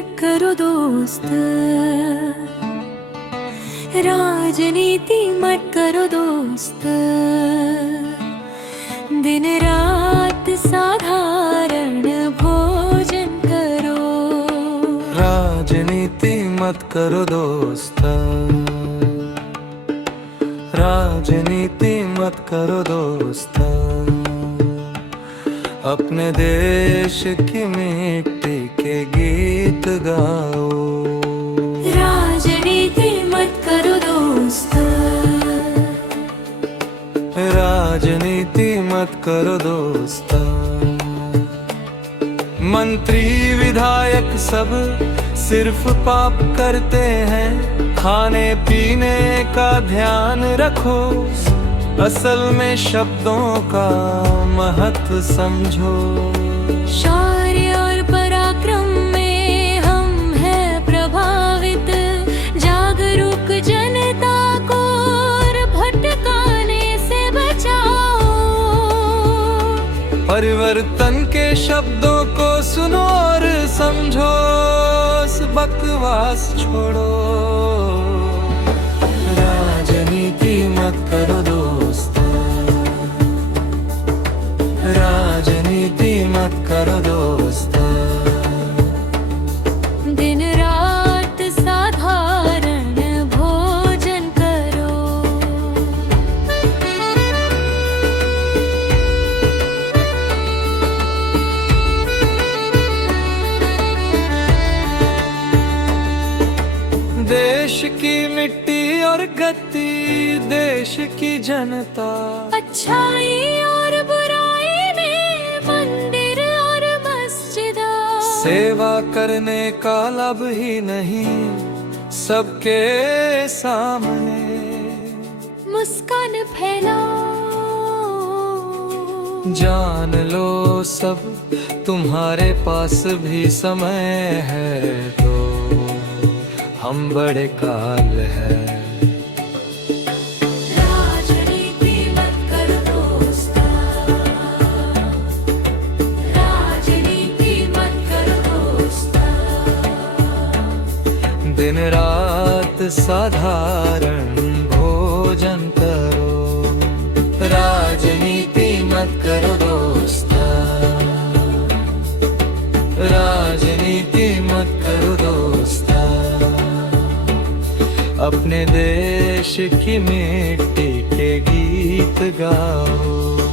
मत करो दोस्त, राजनीति मत करो दोस्त। दिन रात साधारण भोजन करो। राजनीति मत करो दोस्त, राजनीति मत करो दोस्त। अपने देश की मिट्टी के गीत गाओ। राजनीति मत करो दोस्त, राजनीति मत करो दोस्त। मंत्री विधायक सब सिर्फ पाप करते हैं, खाने पीने का ध्यान रखो। असल में शब्दों का महत्व समझो। शौर्य और पराक्रम में हम हैं प्रभावित। जागरूक जनता को भटकाने से बचाओ। परिवर्तन के शब्दों को सुनो और समझो, बकवास छोड़ो। राजनीति मत करो दोस्त, राजनीति मत करो दोस्त। दिन रात साधारण भोजन करो। देश की मिट्टी और गति देश की जनता। अच्छाई और बुराई में मंदिर और मस्जिद। सेवा करने का लाभ ही नहीं, सबके सामने मुस्कान फैलाओ। जान लो सब तुम्हारे पास भी समय है, तो हम बड़े काल है। राजनीति मत करो दोस्त, राजनीति मत करो दोस्त। दिन रात साधारण भोजन करो। राजनीति मत करो दोस्त, राजनीति मत करो दोस्त। अपने देश की मिट्टी के गीत गाओ।